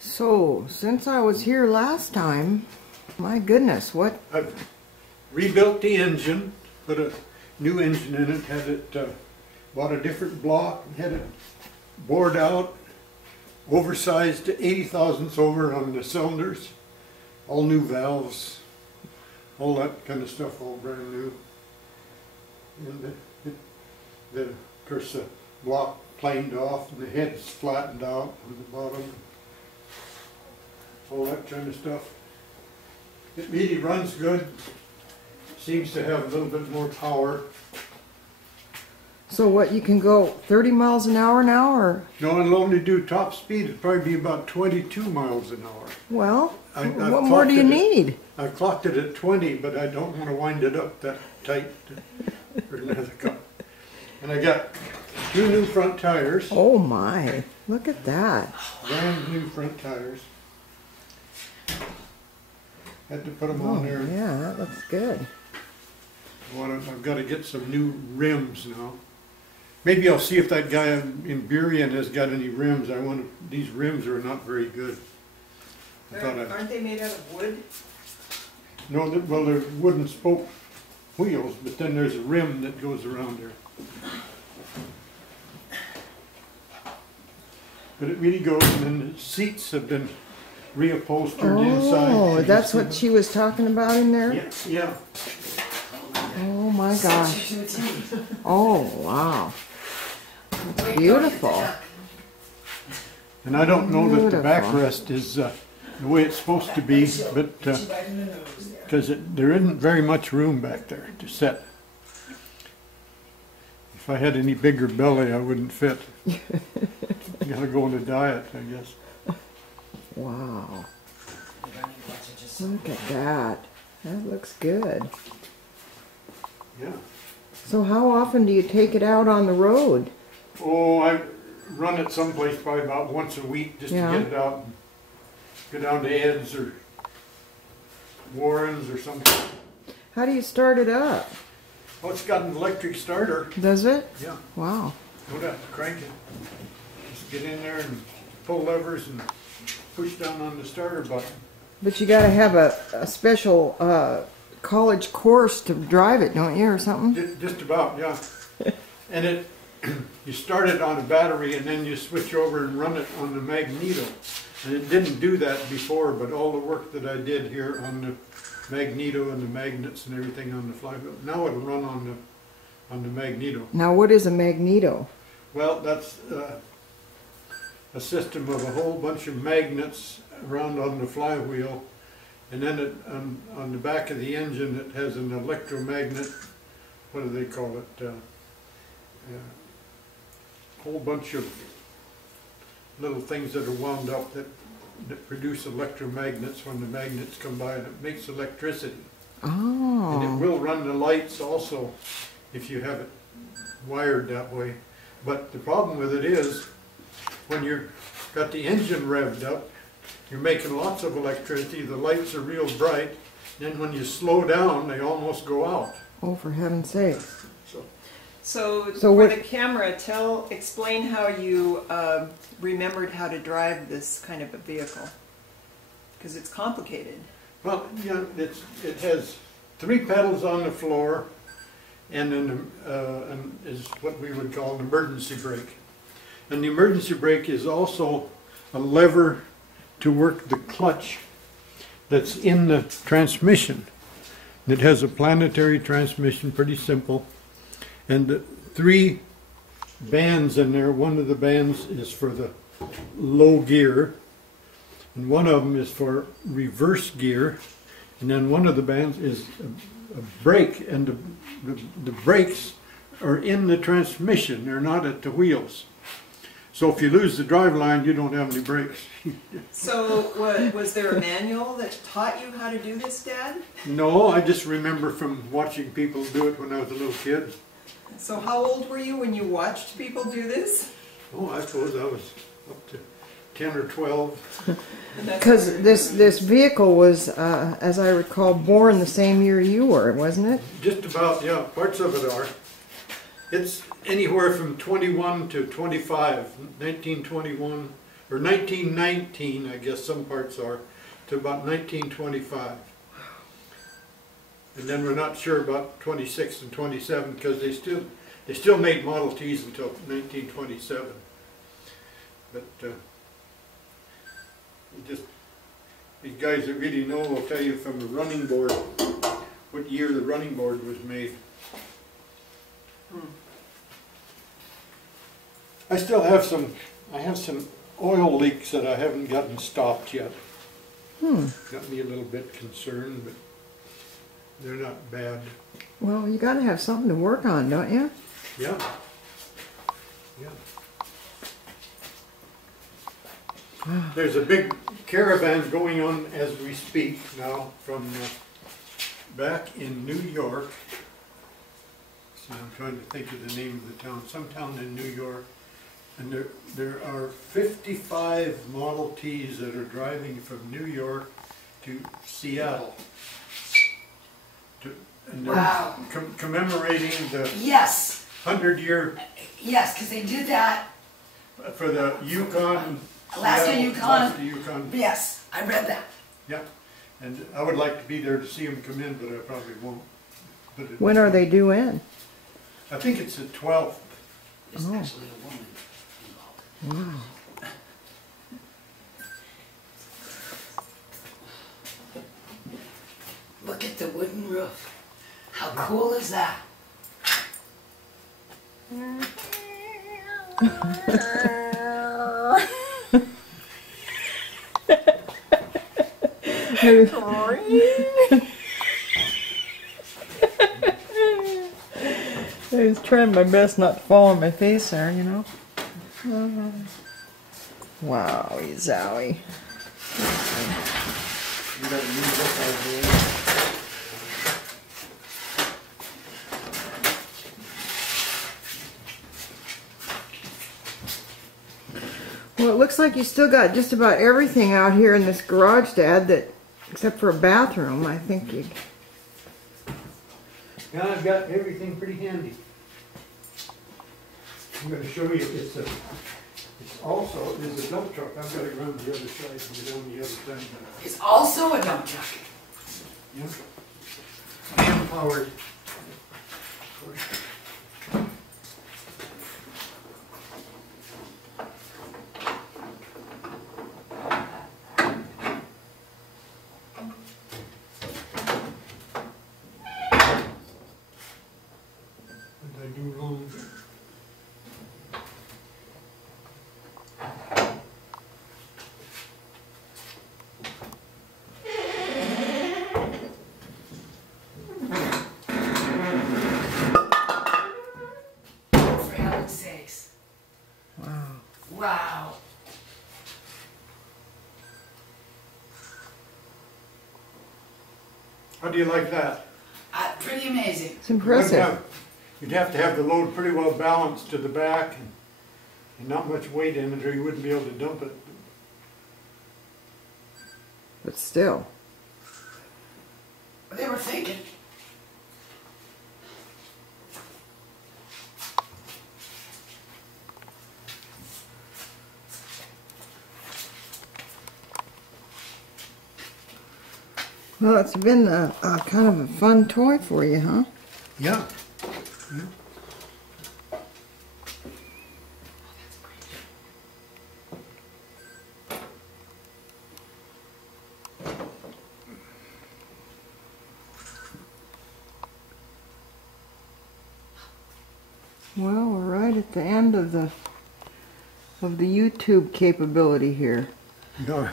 So, since I was here last time, my goodness, what? I've rebuilt the engine, put a new engine in it, had it, bought a different block, had it bored out, oversized to 80 thousandths over on the cylinders, all new valves, all that kind of stuff, all brand new. And of course, the block planed off and the head's flattened out on the bottom. All that kind of stuff. It really runs good. Seems to have a little bit more power. So what, you can go 30 miles an hour now, or? No, it'll only do top speed. It'll probably be about 22 miles an hour. Well, I've what more do you need? I clocked it at 20, but I don't want to wind it up that tight for another couple. And I got 2 new front tires. Oh my, look at that. Brand new front tires. Had to put them on there. Yeah, that looks good. I've got to get some new rims now. Maybe I'll see if that guy in Burien has got any rims. These rims are not very good. Aren't they made out of wood? No, well, they're wooden spoke wheels, but then there's a rim that goes around there. But it really goes, and then the seats have been reupholstered inside. Oh, that's what she was talking about in there? Yeah, yeah. Oh my gosh. Oh, wow. That's beautiful. And I don't know that the backrest is the way it's supposed to be, but because there isn't very much room back there to sit. If I had any bigger belly, I wouldn't fit. Gotta go on a diet, I guess. Wow. Look at that. That looks good. Yeah. So how often do you take it out on the road? Oh, I run it someplace probably about once a week just to get it out and go down to Ed's or Warren's or something. How do you start it up? Oh, it's got an electric starter. Does it? Yeah. Wow. Don't have to crank it. Just get in there and pull levers and push down on the starter button. But you got to have a special college course to drive it, don't you, or something? Just about, yeah. And you start it on a battery and then you switch over and run it on the magneto. And it didn't do that before, but all the work that I did here on the magneto and the magnets and everything on the flywheel, now it'll run on the magneto. Now, what is a magneto? Well, that's a system of a whole bunch of magnets around on the flywheel, and then on the back of the engine it has an electromagnet, what do they call it, a whole bunch of little things that are wound up that produce electromagnets when the magnets come by, and it makes electricity. Oh. And it will run the lights also if you have it wired that way. But the problem with it is when you've got the engine revved up, you're making lots of electricity, the lights are real bright, then when you slow down they almost go out. Oh, for heaven's sake. So So for what- the camera, explain how you remembered how to drive this kind of a vehicle, because it's complicated. Well, yeah, it has 3 pedals on the floor, and then is what we would call an emergency brake. And the emergency brake is also a lever to work the clutch that's in the transmission. It has a planetary transmission, pretty simple. And the 3 bands in there, one of the bands is for the low gear, and one of them is for reverse gear, and then one of the bands is a brake, and the brakes are in the transmission, they're not at the wheels. So if you lose the drive line, you don't have any brakes. So was there a manual that taught you how to do this, Dad? No, I just remember from watching people do it when I was a little kid. So how old were you when you watched people do this? Oh, I suppose I was up to 10 or 12. Because this vehicle was, as I recall, born the same year you were, wasn't it? Just about, yeah, parts of it are. It's anywhere from 21 to 25, 1921 or 1919, I guess some parts are, to about 1925. And then we're not sure about 26 and 27 because they still made Model Ts until 1927. But these guys that really know will tell you from the running board what year the running board was made. I still have some oil leaks that I haven't gotten stopped yet. Got me a little bit concerned, but they're not bad. Well, you got to have something to work on, don't you? Yeah. Yeah. There's a big caravan going on as we speak now from back in New York. So I'm trying to think of the name of the town. Some town in New York. And there are 55 Model Ts that are driving from New York to Seattle. And they're Wow. commemorating the Yes, 100-year yes, because they did that. for the Yukon. Alaska, Seattle, Yukon. Alaska, Yukon. Yes, I read that. Yeah, and I would like to be there to see them come in, but I probably won't. But When are they due in? I think it's the 12th. There's Oh. actually a woman involved. Wow. Look at the wooden roof. How cool is that? I was trying my best not to fall on my face there, you know. Wowie zowie. You gotta move up out of the way. Well, it looks like you still got just about everything out here in this garage, Dad, that except for a bathroom. I think you. Yeah, I've got everything pretty handy. I'm going to show you. It's also there's a dump truck. I've got to run the other side and get on the other side. It's also a dump truck. Yeah. Hand powered. What did I do wrong? For heaven's sakes. Wow. Wow. How do you like that? Pretty amazing. It's impressive. You'd have to have the load pretty well balanced to the back and not much weight in it or you wouldn't be able to dump it. But still. They were thinking. Well, it's been a kind of a fun toy for you, huh? Yeah. Well, we're right at the end of the YouTube capability here. No.